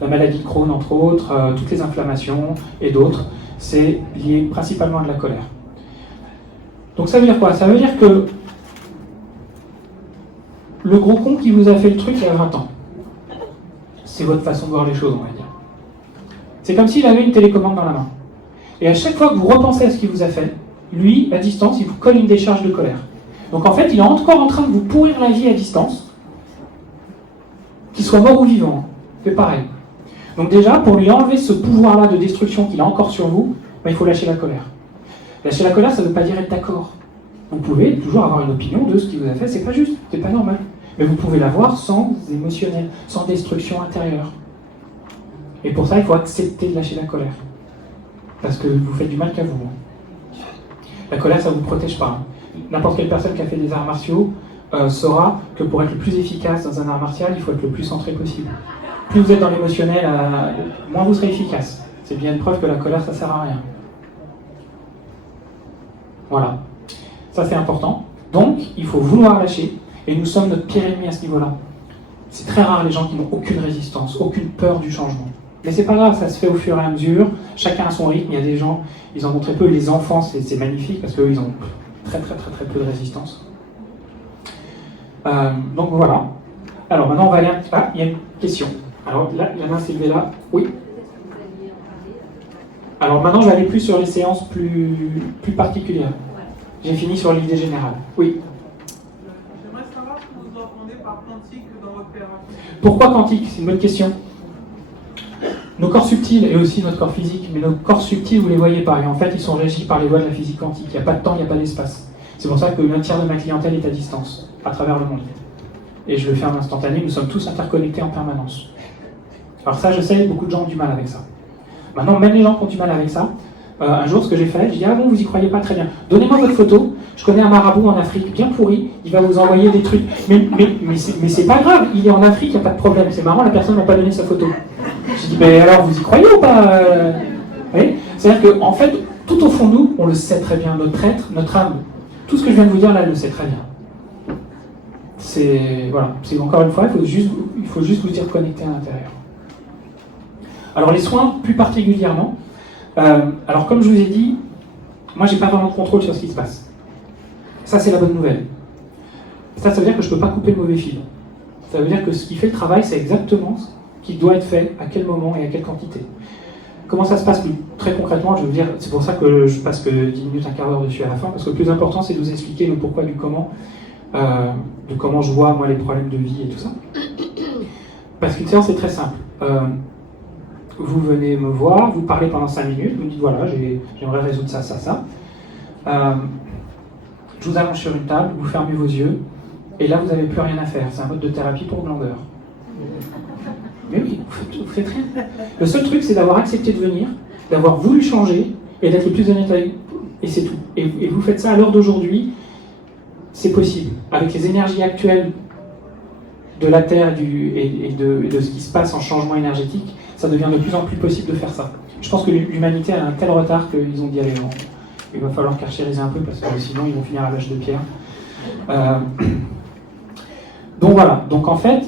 La maladie de Crohn, entre autres, toutes les inflammations et d'autres, c'est lié principalement à de la colère. Donc ça veut dire quoi? Ça veut dire que le gros con qui vous a fait le truc il y a 20 ans, c'est votre façon de voir les choses, on va dire. C'est comme s'il avait une télécommande dans la main. Et à chaque fois que vous repensez à ce qu'il vous a fait, lui, à distance, il vous colle une décharge de colère. Donc en fait, il est encore en train de vous pourrir la vie à distance, qu'il soit mort ou vivant. C'est pareil. Donc déjà, pour lui enlever ce pouvoir-là de destruction qu'il a encore sur vous, il faut lâcher la colère. Lâcher la colère, ça ne veut pas dire être d'accord. Vous pouvez toujours avoir une opinion de ce qu'il vous a fait, c'est pas juste, c'est pas normal. Mais vous pouvez l'avoir sans émotionnel, sans destruction intérieure. Et pour ça, il faut accepter de lâcher la colère. Parce que vous faites du mal qu'à vous. La colère, ça ne vous protège pas. N'importe quelle personne qui a fait des arts martiaux saura que pour être le plus efficace dans un art martial, il faut être le plus centré possible. Plus vous êtes dans l'émotionnel, moins vous serez efficace. C'est bien une preuve que la colère, ça ne sert à rien. Voilà. Ça, c'est important. Donc, il faut vouloir lâcher. Et nous sommes notre pire ennemi à ce niveau-là. C'est très rare les gens qui n'ont aucune résistance, aucune peur du changement. Mais c'est pas grave, ça se fait au fur et à mesure. Chacun a son rythme. Il y a des gens, ils en ont très peu. Les enfants, c'est magnifique parce qu'eux, ils ont très peu de résistance. Donc voilà. Alors maintenant, on va aller... Ah, il y a une question. Alors là, la main s'est levée là. Oui. Alors maintenant, je vais aller plus sur les séances plus particulières. J'ai fini sur l'idée générale. Oui. J'aimerais savoir ce que vous entendez par quantique dans votre thérapie. Pourquoi quantique? C'est une bonne question. Nos corps subtils, et aussi notre corps physique, mais nos corps subtils, vous les voyez pas. Et en fait, ils sont régis par les lois de la physique quantique. Il n'y a pas de temps, il n'y a pas d'espace. C'est pour ça que un tiers de ma clientèle est à distance, à travers le monde. Et je le fais en instantané, nous sommes tous interconnectés en permanence. Alors ça, je sais, beaucoup de gens ont du mal avec ça. Maintenant, même les gens qui ont du mal avec ça, un jour, ce que j'ai fait, je dis, ah bon, vous y croyez pas, très bien. Donnez-moi votre photo, je connais un marabout en Afrique bien pourri, il va vous envoyer des trucs. Mais c'est pas grave, il est en Afrique, il n'y a pas de problème. C'est marrant, la personne n'a pas donné sa photo. Je dis, mais alors, vous y croyez ou pas? Oui. C'est-à-dire qu'en fait, tout au fond de nous, on le sait très bien, notre être, notre âme. Tout ce que je viens de vous dire là, elle le sait très bien. Voilà, c'est encore une fois, il faut juste vous y reconnecter à l'intérieur. Alors les soins, plus particulièrement, alors comme je vous ai dit, moi j'ai pas vraiment de contrôle sur ce qui se passe. Ça c'est la bonne nouvelle. Ça veut dire que je peux pas couper le mauvais fil. Ça veut dire que ce qui fait le travail, c'est exactement ce qui doit être fait, à quel moment et à quelle quantité. Comment ça se passe très concrètement, je veux dire, c'est pour ça que je passe que 10 minutes, un quart d'heure dessus à la fin, parce que le plus important c'est de vous expliquer le pourquoi du comment, de comment je vois moi les problèmes de vie et tout ça. Parce qu'une séance c'est très simple. vous venez me voir, vous parlez pendant 5 minutes, vous me dites voilà, j'aimerais résoudre ça, ça, ça. Je vous allonge sur une table, vous fermez vos yeux, et là vous n'avez plus rien à faire. C'est un mode de thérapie pour glandeurs. Mais oui, vous faites rien. Le seul truc, c'est d'avoir accepté de venir, d'avoir voulu changer, et d'être le plus honnête avec vous, et c'est tout. Et vous faites ça à l'heure d'aujourd'hui, c'est possible. Avec les énergies actuelles de la Terre et de ce qui se passe en changement énergétique, ça devient de plus en plus possible de faire ça. Je pense que l'humanité a un tel retard qu'ils ont dit allez, il va falloir carchériser un peu parce que sinon ils vont finir à l'âge de pierre. Donc voilà, donc en fait,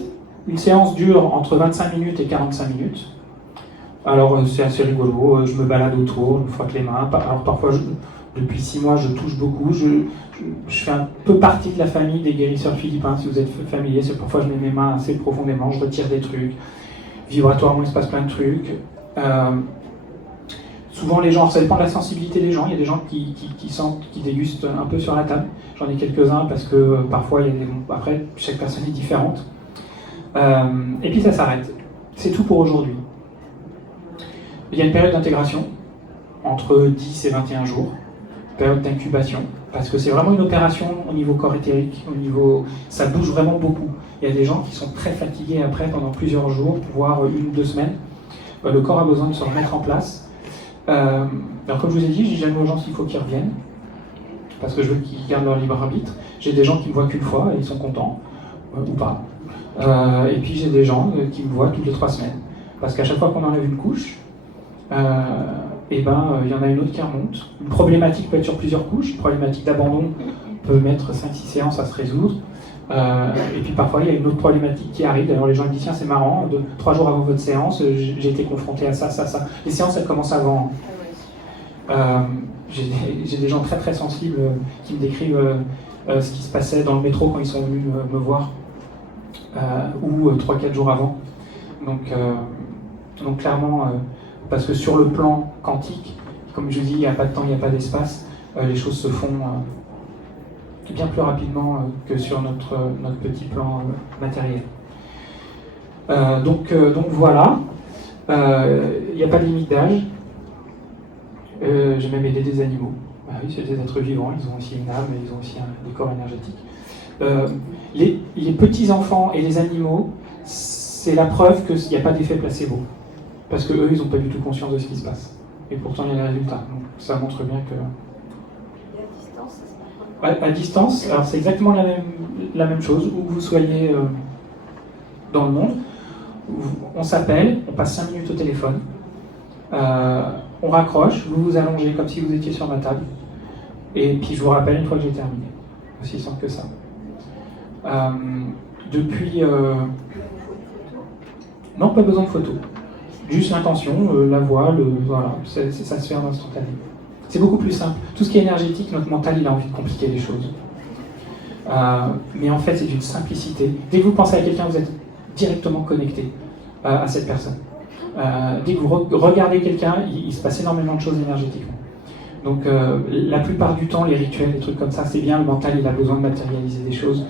une séance dure entre 25 minutes et 45 minutes. Alors c'est assez rigolo, je me balade autour, je me frotte les mains. Alors parfois, depuis 6 mois, je touche beaucoup. Je fais un peu partie de la famille des guérisseurs philippins, si vous êtes familier. C'est parfois je mets mes mains assez profondément, je retire des trucs. Vibratoirement, il se passe plein de trucs. Souvent les gens, ça dépend de la sensibilité des gens. Il y a des gens qui sentent, qui dégustent un peu sur la table. J'en ai quelques-uns parce que parfois, après, chaque personne est différente. Et puis ça s'arrête. C'est tout pour aujourd'hui. Il y a une période d'intégration, entre 10 et 21 jours, période d'incubation, parce que c'est vraiment une opération au niveau corps éthérique, ça bouge vraiment beaucoup. Il y a des gens qui sont très fatigués après, pendant plusieurs jours, voire 1 ou 2 semaines. Le corps a besoin de se remettre en place. Alors comme je vous ai dit, je dis jamais aux gens qu'il faut qu'ils reviennent, parce que je veux qu'ils gardent leur libre arbitre. J'ai des gens qui me voient qu'une fois et ils sont contents, ou pas. Et puis j'ai des gens qui me voient toutes les 3 semaines, parce qu'à chaque fois qu'on enlève une couche, il y en a une autre qui remonte. Une problématique peut être sur plusieurs couches. Une problématique d'abandon peut mettre 5-6 séances à se résoudre. Et puis parfois il y a une autre problématique qui arrive. Alors les gens me disent tiens c'est marrant, 3 jours avant votre séance, j'ai été confronté à ça, ça, ça. Les séances elles commencent avant. J'ai des gens très très sensibles qui me décrivent ce qui se passait dans le métro quand ils sont venus me voir, ou 3-4 jours avant. Donc clairement, parce que sur le plan quantique, comme je vous dis, il n'y a pas de temps, il n'y a pas d'espace, les choses se font bien plus rapidement que sur notre petit plan matériel. Donc voilà, il n'y a pas de limite d'âge. J'ai même aidé des animaux. Bah oui, c'est des êtres vivants, ils ont aussi une âme, ils ont aussi des corps énergétiques. Les petits-enfants et les animaux, c'est la preuve qu'il n'y a pas d'effet placebo. Parce qu'eux, ils n'ont pas du tout conscience de ce qui se passe. Et pourtant, il y a les résultats. Donc ça montre bien que... Et à distance, ça se passe pas? À distance, alors c'est exactement la même chose, où vous soyez dans le monde. On s'appelle, on passe 5 minutes au téléphone, on raccroche, vous vous allongez comme si vous étiez sur ma table, et puis je vous rappelle une fois que j'ai terminé. Aussi simple que ça. Non, pas besoin de photo. Juste l'intention, la voix, voilà, ça se fait en instantané. C'est beaucoup plus simple. Tout ce qui est énergétique, notre mental, il a envie de compliquer les choses. Mais en fait, c'est d'une simplicité. Dès que vous pensez à quelqu'un, vous êtes directement connecté à cette personne. Dès que vous regardez quelqu'un, il se passe énormément de choses énergétiquement. Donc la plupart du temps, les rituels, les trucs comme ça, c'est bien, le mental, il a besoin de matérialiser des choses.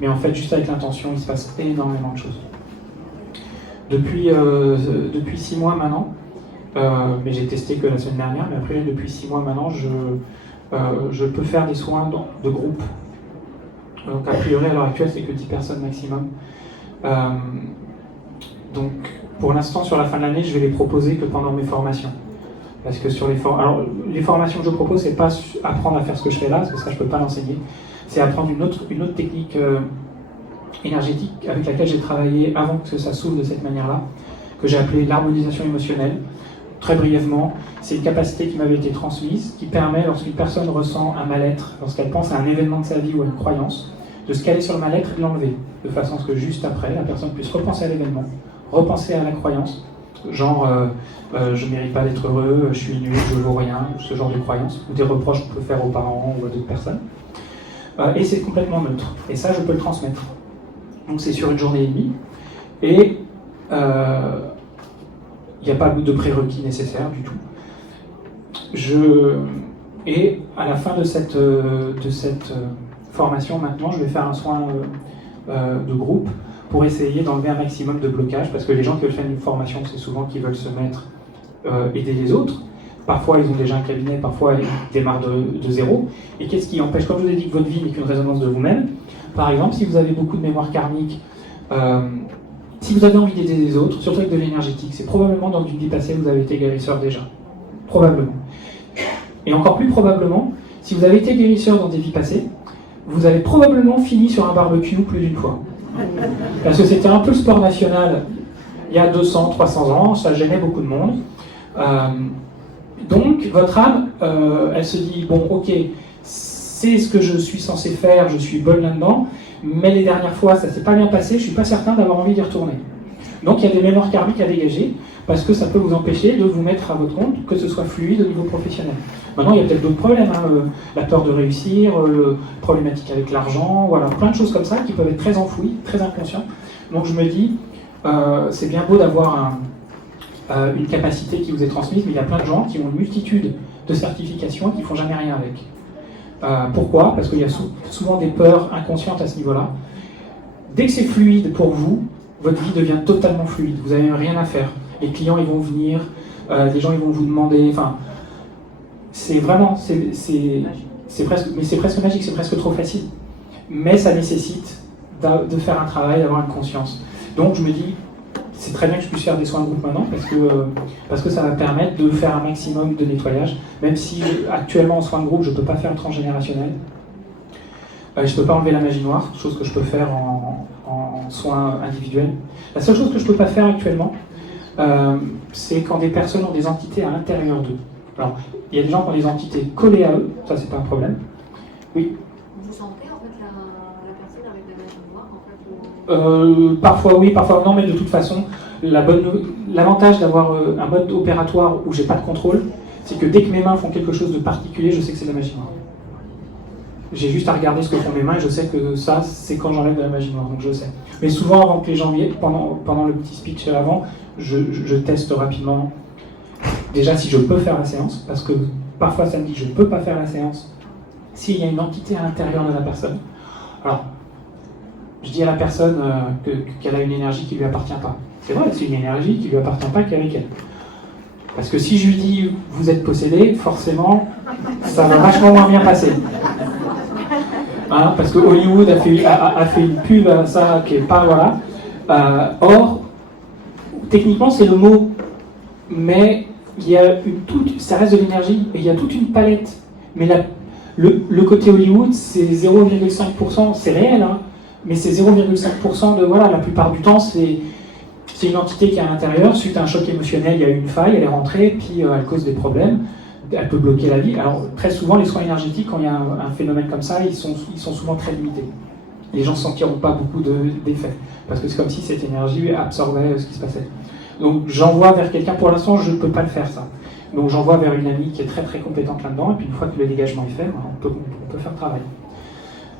Mais en fait, juste avec l'intention, il se passe énormément de choses. Depuis 6 mois maintenant, mais j'ai testé que la semaine dernière, mais après depuis 6 mois maintenant, je peux faire des soins de groupe. Donc a priori à l'heure actuelle c'est que 10 personnes maximum. Donc pour l'instant sur la fin de l'année je vais les proposer que pendant mes formations. Parce que sur les formations que je propose, c'est pas apprendre à faire ce que je fais là, parce que ça je peux pas l'enseigner, c'est apprendre une autre technique énergétique avec laquelle j'ai travaillé avant que ça s'ouvre de cette manière-là, que j'ai appelée l'harmonisation émotionnelle. Très brièvement, c'est une capacité qui m'avait été transmise, qui permet, lorsqu'une personne ressent un mal-être, lorsqu'elle pense à un événement de sa vie ou à une croyance, de se caler sur le mal-être et de l'enlever, de façon à ce que juste après, la personne puisse repenser à l'événement, repenser à la croyance, genre je ne mérite pas d'être heureux, je suis nul, je ne vaux rien, ce genre de croyance, ou des reproches qu'on peut faire aux parents ou à d'autres personnes. Et c'est complètement neutre, et ça je peux le transmettre. Donc c'est sur 1 journée et demie, et il n'y a pas de prérequis nécessaire du tout. Et à la fin de cette formation, maintenant, je vais faire un soin de groupe pour essayer d'enlever un maximum de blocage, parce que les gens qui veulent faire une formation, c'est souvent qu'ils veulent se mettre, aider les autres. Parfois, ils ont déjà un cabinet, parfois, ils démarrent de zéro. Et qu'est-ce qui empêche, comme je vous ai dit, que votre vie n'est qu'une résonance de vous-même. Par exemple, si vous avez beaucoup de mémoire karmique, si vous avez envie d'aider les autres, surtout avec de l'énergétique, c'est probablement dans une vie passée, vous avez été guérisseur déjà. Probablement. Et encore plus probablement, si vous avez été guérisseur dans des vies passées, vous avez probablement fini sur un barbecue plus d'une fois. Parce que c'était un peu le sport national il y a 200, 300 ans, ça gênait beaucoup de monde. Donc, votre âme, elle se dit, bon, ok, c'est ce que je suis censé faire, je suis bonne là-dedans, mais les dernières fois, ça s'est pas bien passé, je suis pas certain d'avoir envie d'y retourner. Donc, il y a des mémoires karmiques à dégager, parce que ça peut vous empêcher de vous mettre à votre compte, que ce soit fluide au niveau professionnel. Maintenant, il y a peut-être d'autres problèmes, la peur de réussir, problématique avec l'argent, voilà, plein de choses comme ça qui peuvent être très enfouies, très inconscientes. Donc, je me dis, c'est bien beau d'avoir une capacité qui vous est transmise, mais il y a plein de gens qui ont une multitude de certifications et qui ne font jamais rien avec. Pourquoi ? Parce qu'il y a souvent des peurs inconscientes à ce niveau-là. Dès que c'est fluide pour vous, votre vie devient totalement fluide. Vous n'avez rien à faire. Les clients, ils vont venir, les gens, ils vont vous demander. Enfin, c'est vraiment, c'est presque magique, c'est presque trop facile. Mais ça nécessite de faire un travail, d'avoir une conscience. Donc, je me dis, c'est très bien que je puisse faire des soins de groupe maintenant parce que ça va permettre de faire un maximum de nettoyage, même si actuellement en soins de groupe je ne peux pas faire le transgénérationnel. Je ne peux pas enlever la magie noire, chose que je peux faire en soins individuels. La seule chose que je ne peux pas faire actuellement, c'est quand des personnes ont des entités à l'intérieur d'eux. Alors, il y a des gens qui ont des entités collées à eux, ça c'est pas un problème. Oui. Vous sentez en fait la personne avec la magie noire en fait Parfois oui, parfois non, mais de toute façon, l'avantage d'avoir un mode opératoire où j'ai pas de contrôle, c'est que dès que mes mains font quelque chose de particulier, je sais que c'est de la magie noire. J'ai juste à regarder ce que font mes mains et je sais que ça, c'est quand j'enlève de la magie noire, donc je sais. Mais souvent, avant que les gens viennent, pendant le petit speech avant, je teste rapidement. Déjà, si je peux faire la séance, parce que parfois ça me dit que je ne peux pas faire la séance s'il y a une entité à l'intérieur de la personne. Alors, je dis à la personne qu'elle a une énergie qui ne lui appartient pas. C'est vrai, c'est une énergie qui ne lui appartient pas qu'avec elle. Parce que si je lui dis « vous êtes possédé », forcément, ça va vachement moins bien passer. Hein, parce que Hollywood a fait une pub à ça qui n'est pas... Voilà. Or, techniquement, c'est le mot, mais il y a ça reste de l'énergie, et il y a toute une palette. Mais le côté Hollywood, c'est 0,5%, c'est réel, hein, mais c'est 0,5% de... Voilà, la plupart du temps, c'est une entité qui est à l'intérieur, suite à un choc émotionnel, il y a eu une faille, elle est rentrée, puis elle cause des problèmes, elle peut bloquer la vie. Alors, très souvent, les soins énergétiques, quand il y a un phénomène comme ça, ils sont souvent très limités. Les gens ne sentiront pas beaucoup d'effets, parce que c'est comme si cette énergie absorbait ce qui se passait. Donc j'envoie vers quelqu'un, pour l'instant je ne peux pas le faire ça. Donc j'envoie vers une amie qui est très très compétente là-dedans, et puis une fois que le dégagement est fait, on peut faire le travail.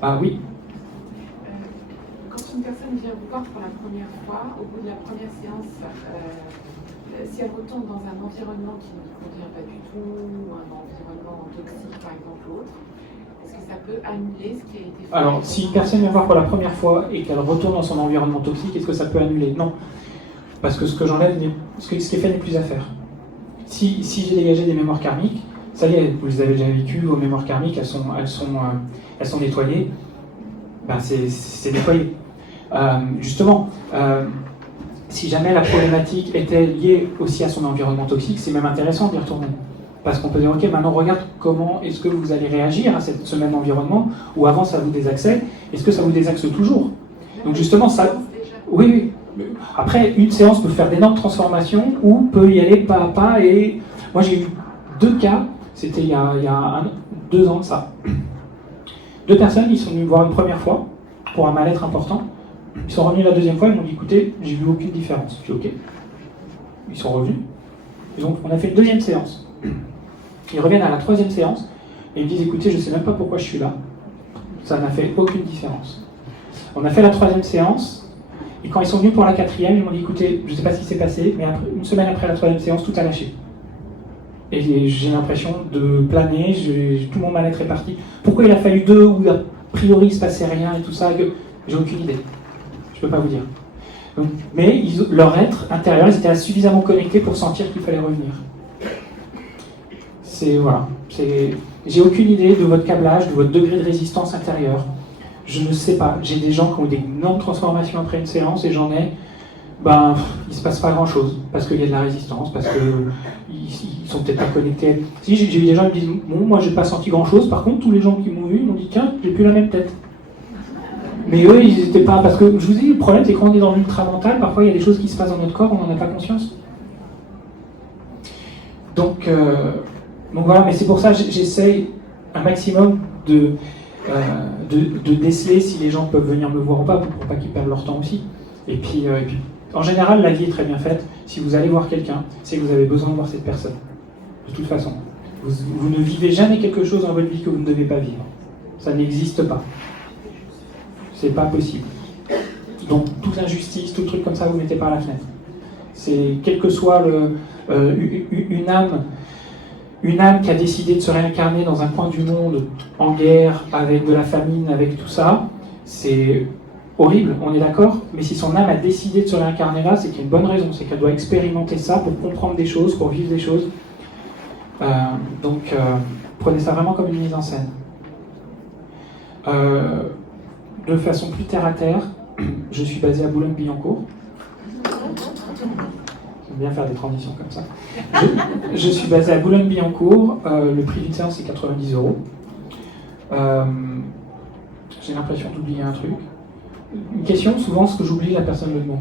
Ah oui. Quand une personne vient vous voir pour la première fois, au bout de la première séance, si elle retombe dans un environnement qui ne lui convient pas du tout, un environnement toxique par exemple ou autre, est-ce que ça peut annuler ce qui a été fait? Alors si une personne vient voir pour la première fois et qu'elle retourne dans son environnement toxique, est-ce que ça peut annuler? Non. Parce que ce que j'enlève, ce qui est fait n'est plus à faire. Si j'ai dégagé des mémoires karmiques, ça y est, vous les avez déjà vécues, vos mémoires karmiques, elles sont nettoyées, ben c'est nettoyé. Justement, si jamais la problématique était liée aussi à son environnement toxique, c'est même intéressant d'y retourner. Parce qu'on peut dire, ok, maintenant regarde comment est-ce que vous allez réagir à ce même environnement, ou avant ça vous désaxait, est-ce que ça vous désaxe toujours? Donc justement, ça... Oui. Après, une séance peut faire d'énormes transformations ou peut y aller pas à pas. Et moi, j'ai eu 2 cas, c'était il y a 2 ans de ça. 2 personnes, ils sont venus me voir une première fois pour un mal-être important. Ils sont revenus la deuxième fois, ils m'ont dit écoutez, j'ai vu aucune différence. Je dis ok. Ils sont revenus. Et donc, on a fait une deuxième séance. Ils reviennent à la 3e séance et ils me disent écoutez, je ne sais même pas pourquoi je suis là. Ça n'a fait aucune différence. On a fait la 3e séance. Et quand ils sont venus pour la 4e, ils m'ont dit écoutez, je ne sais pas ce qui s'est passé, mais une semaine après la 3e séance, tout a lâché. Et j'ai l'impression de planer, tout mon mal-être est parti. Pourquoi il a fallu 2 où a priori il ne se passait rien et tout ça, j'ai aucune idée. Je peux pas vous dire. Donc, mais leur être intérieur, ils étaient suffisamment connectés pour sentir qu'il fallait revenir. Voilà. J'ai aucune idée de votre câblage, de votre degré de résistance intérieure. Je ne sais pas. J'ai des gens qui ont des énormes transformations après une séance et j'en ai. Il se passe pas grand chose parce qu'il y a de la résistance, parce qu'ils sont peut-être pas connectés. Si j'ai eu des gens qui me disent bon, moi j'ai pas senti grand chose. Par contre, tous les gens qui m'ont vu m'ont dit tiens, j'ai plus la même tête. Mais eux, ils n'étaient pas. Parce que je vous dis, le problème c'est quand on est dans l'ultra-mental, parfois il y a des choses qui se passent dans notre corps, on n'en a pas conscience. Donc voilà, mais c'est pour ça que j'essaye un maximum de déceler si les gens peuvent venir me voir ou pas, pour pas qu'ils perdent leur temps aussi. Et puis, en général, la vie est très bien faite. Si vous allez voir quelqu'un, c'est que vous avez besoin de voir cette personne. De toute façon. Vous ne vivez jamais quelque chose dans votre vie que vous ne devez pas vivre. Ça n'existe pas. C'est pas possible. Donc, toute injustice, tout truc comme ça, vous ne mettez pas à la fenêtre. C'est, quel que soit une âme qui a décidé de se réincarner dans un coin du monde, en guerre, avec de la famine, avec tout ça, c'est horrible, on est d'accord, mais si son âme a décidé de se réincarner là, c'est qu'il y a une bonne raison, c'est qu'elle doit expérimenter ça pour comprendre des choses, pour vivre des choses. Donc, prenez ça vraiment comme une mise en scène. De façon plus terre à terre, je suis basé à Boulogne-Billancourt. J'aime bien faire des transitions comme ça. Je suis basé à Boulogne-Billancourt, le prix d'une séance c'est 90 €. J'ai l'impression d'oublier un truc. Une question, souvent ce que j'oublie, la personne me demande.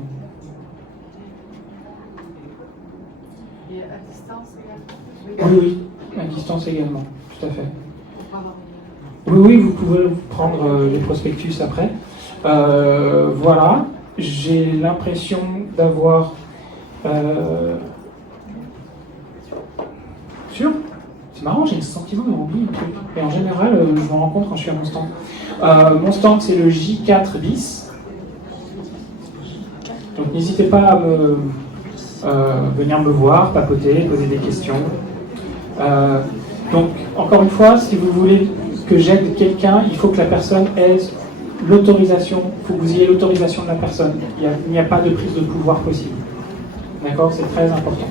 Et à distance également? Oui, à distance également, tout à fait. Oui, vous pouvez prendre les prospectus après. Voilà, j'ai l'impression d'avoir... Sûr? C'est marrant, j'ai le sentiment d'avoir oublié un truc. Et en général, je m'en rends compte quand je suis à mon stand. Mon stand, c'est le J4 bis. Donc n'hésitez pas à venir me voir, papoter, poser des questions. Donc, encore une fois, si vous voulez que j'aide quelqu'un, il faut que la personne ait l'autorisation, il faut que vous ayez l'autorisation de la personne. Il n'y a pas de prise de pouvoir possible. D'accord? C'est très important.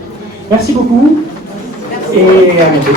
Merci beaucoup et à bientôt.